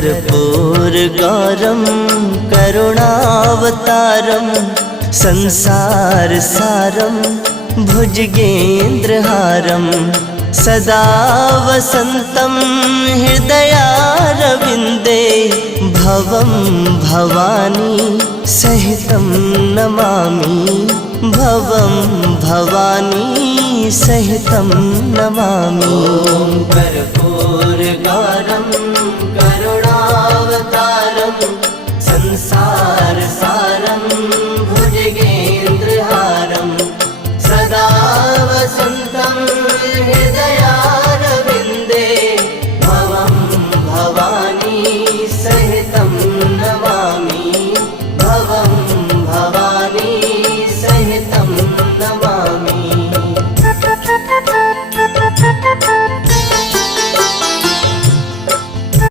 कर्पूरगौरं करुणावतारं संसारसारं भुजगेन्द्रहारं सदा वसन्तं हृदयारविन्दे भवं भवानी सहितं नमामि भवं भवानी सहितं नमामि। कर्पूरगौरं